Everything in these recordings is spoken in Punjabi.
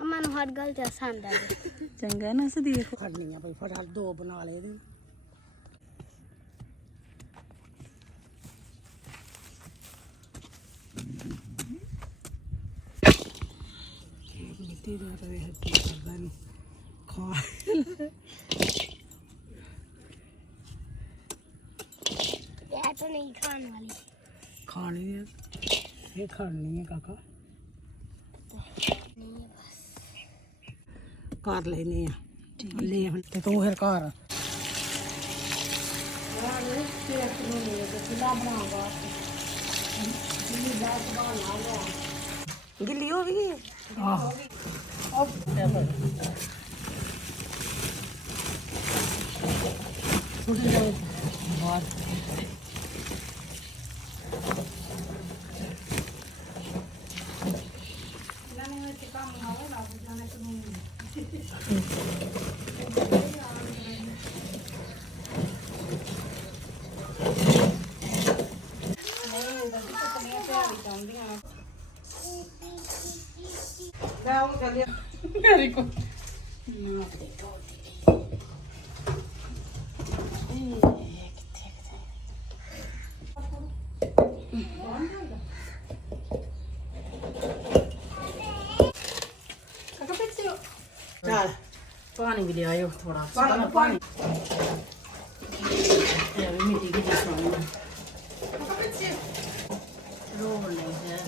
अम्मा नु हर गल च हसांदा चंगा ना सदीक खड़नी है भाई फटाफट दो बना ले दे मिट्टी दो तो है की करदा नहीं खा ये तो नहीं खाने वाली खानी है ये खानी है काका नहीं है बस कर लेने ले हम ते तू फिर घर गिल्ली हो गई मेरे को चल पानी भी ले आयो थोड़ा पानी मिट्टी की रोल नहीं है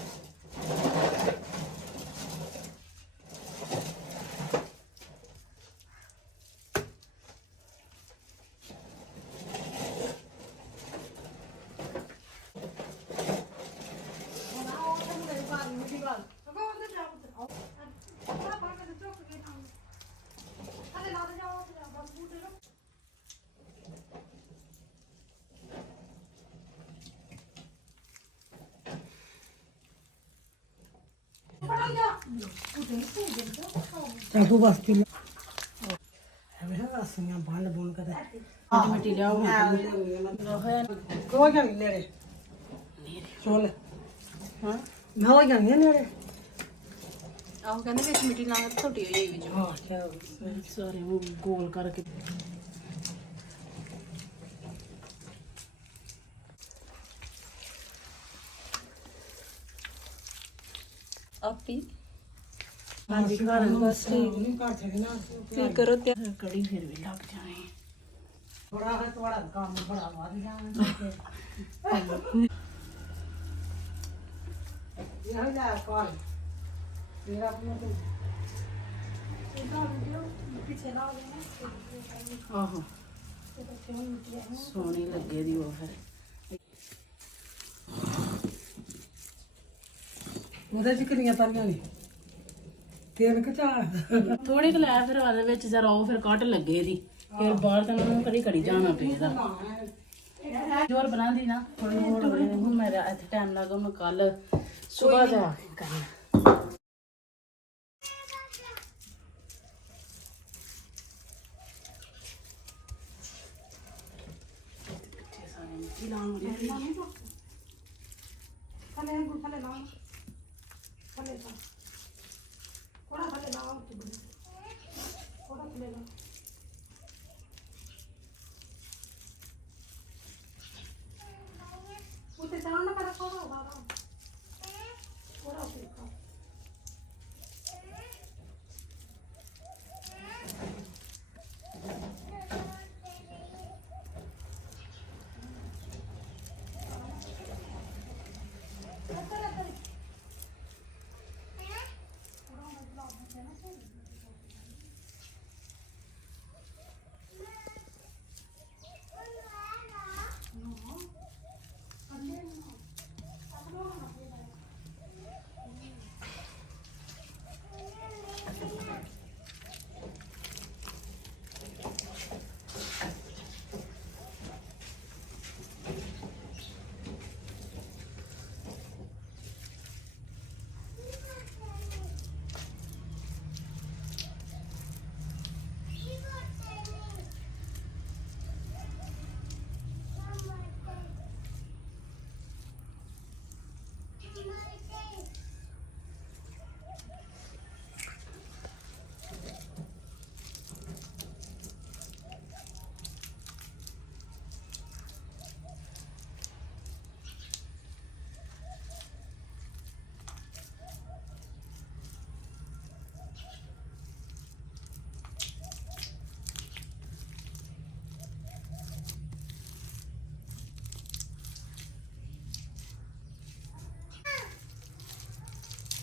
चाकू बस पी लो अबे बस यहाँ बाल बोन कर मिट्टी जाओ कोई क्या ले रे चोल हां ना हो क्या ले रे ਆਹ ਕਹਿੰਦੇ ਵਿੱਚ ਮਿੱਟੀ ਲਾਣਾ ਛੋਟੀ ਹੋਈ ਵਿੱਚ हां क्या सारे वो गोल करके ਆਪੀ ਹਾਂਜੀ ਘਰ ਬਸ नहीं काट थे ना ਫਿਰ ਕਰੋ ਤੇ कड़ी फिर भी लग जाए बड़ा है थोड़ा काम बड़ा वाद जाए ये हो जा कॉल तेरा अपना तो आहो सोनी लगे दी वो फिर ਉਹਦੇ ਚ ਕਿੰਨੀਆਂ ਤਾਰੀਆਂ ਨੇ ਤੇਲ ਕਚਾ ਥੋੜੇ ਕੁ ਲੈ ਫਿਰ ਉਹਦੇ ਵਿੱਚ ਜ਼ਰਾ ਉਹ ਫਿਰ ਕੱਟ ਲੱਗੇ ਦੀ ਫਿਰ ਬਾਹਰ ਤਾਂ ਉਹਨੂੰ ਕਦੀ ਕੜੀ ਜਾਣਾ ਪਏਗਾ ਜੋਰ ਬਣਾਉਂਦੀ ਨਾ ਥੋੜੀ ਹੋਰ ਹੁਣ ਮੇਰਾ ਇੱਥੇ ਟਾਈਮ ਲੱਗਾ ਮੈਂ ਕੱਲ ਸਵੇਰ ਜਾ ਕੇ ਕਰਨਾ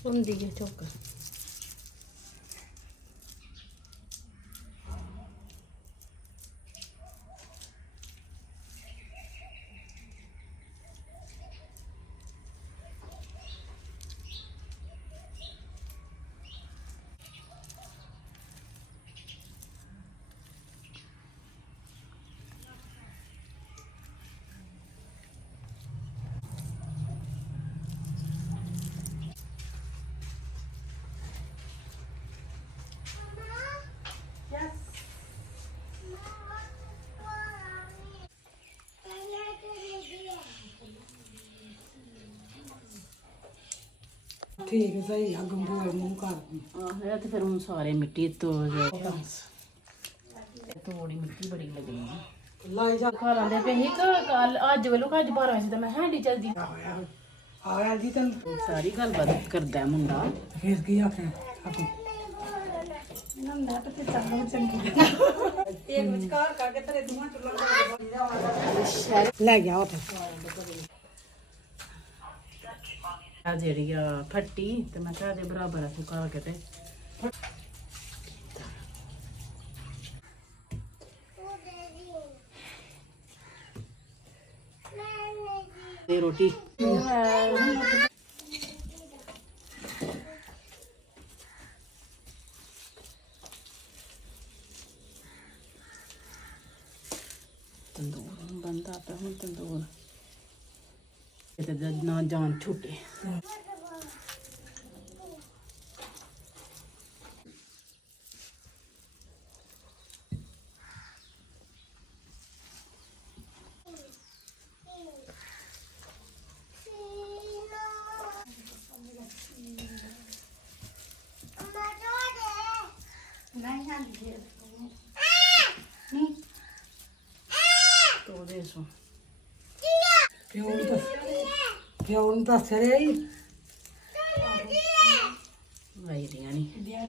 ਹੁੰਦੀ ਹੈ ਚੁੱਕ ਠੀਕ ਸਹੀ ਆ ਗੰਭੀਰ ਮੂੰਹ ਕਰ ਆਹ ਇਹ ਤੇ ਫਿਰ ਹੁਣ ਸਾਰੇ ਮਿੱਟੀ ਤੋੜੀ ਮਿੱਟੀ ਬੜੀ ਲੱਗਣੀ ਆ ਲਾਈ ਜਾ ਖਾ ਲਾਂਦੇ ਪਏ ਸੀ ਕੱਲ ਅੱਜ ਵੱਲੋਂ ਅੱਜ 12 ਵਜੇ ਤਾਂ ਮੈਂ ਹੈਂਡੀ ਚਲਦੀ ਆਇਆ ਜੀ ਤੈਨੂੰ ਸਾਰੀ ਗੱਲਬਾਤ ਕਰਦਾ ਮੁੰਡਾ ਫੇਰ ਕੀ ਆਖਿਆ ਆਪੂ ਲੈ ਗਿਆ ਉੱਥੇ ਆ ਜਿਹੜੀ ਆ ਫੱਟੀ ਤੇ ਮੈਂ ਕਿਹਾ ਦੇ ਬਰਾਬਰ ਆ ਸੁਕਾ ਕੇ ਤੇ ਤੇ ਰੋਟੀ ਤੰਦੂਰ ਬੰਦਾ ਪਿਆ ਹੁਣ ਤੰਦੂਰ ਕਿਤੇ ਨਾ ਜਾਨ ਛੁੱਟੇ ਤੋ ਦੇ ਸੋ ਪਿਓ ਨੂੰ ਦੱਸ ਰਿਹਾ ਹੀ ਵਾਈ ਰੀਆਂ ਨਹੀਂ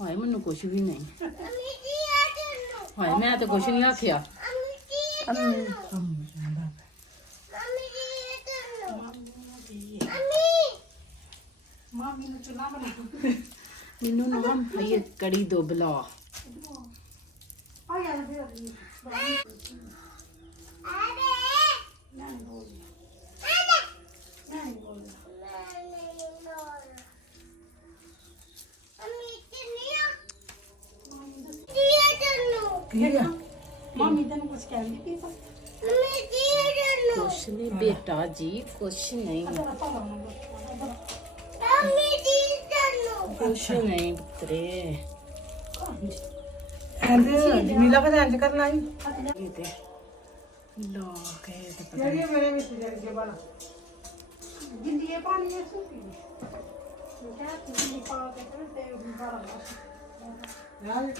ਹਾਏ ਮੈਨੂੰ ਕੁਛ ਵੀ ਨਹੀਂ ਹਾਏ ਮੈਂ ਤਾਂ ਕੁਛ ਨਹੀਂ ਆਖਿਆ ਮੈਨੂੰ ਨਾ ਭਈ ਕੜੀ ਦੋ ਬਲਾ ਕੀ ਆ ਕੁਛ ਨਹੀਂ ਬੇਟਾ ਜੀ ਕੁਛ ਨਹੀਂ ਕੁਛ ਨਹੀਂ ਪੁੱਤਰੇ ਕਹਿੰਦੇ ਜਮੀਲਾ ਕਦੇ ਇੰਜ ਕਰਨਾ ਹੀ ਇਹ ਤੇ ਲਾ ਕੇ ਤੇ ਪਤਾ ਜਿਹੜੀ ਮੇਰੇ ਵਿੱਚ ਜਿਹੜੇ ਬਾਲਾ ਜਿੰਦੀ ਇਹ ਪਾਣੀ ਹੈ ਸੁੱਕੀ ਕਿਹਾ ਤੁਸੀਂ ਪਾ ਕੇ ਤੇ ਬਾਲਾ ਯਾਰ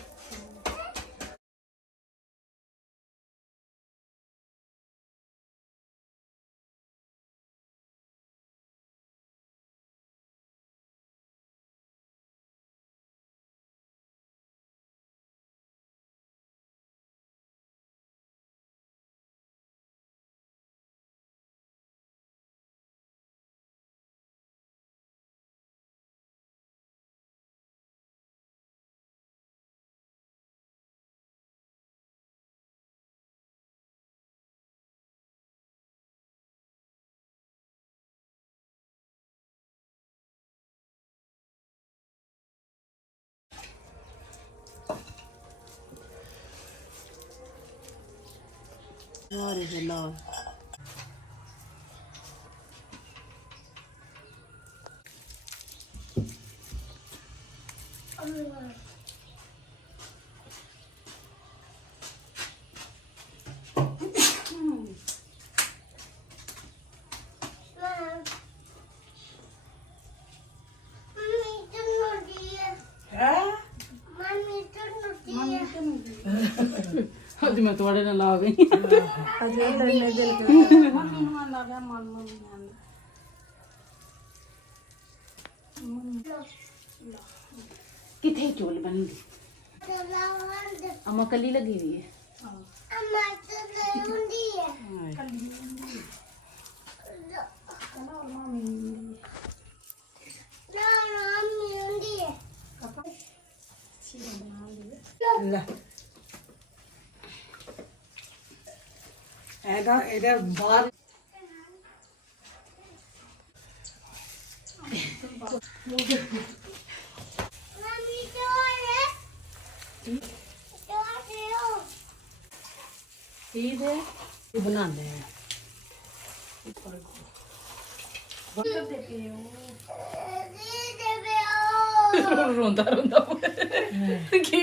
ਵਾਰੇ ਦੇ ਲਾ ਅੱਜ ਮੈਂ ਤੁਹਾਡੇ ਨਾਲ ਲਾ ਗਈ ਕਿੱਥੇ ਚੋਲ ਬਣਦੀ ਅਮਾ ਕੱਲੀ ਲੱਗੀ ਵੀ ਹੈ ਇਹਦਾ ਬਾਹਰ ਮੰਮੀ ਤੋਰੇ ਤੋਰੇ ਕੀ ਦੇ ਇਹ ਬਣਾਉਂਦੇ ਆ ਰੋਂਦਾ ਰੋਂਦਾ ਕੀ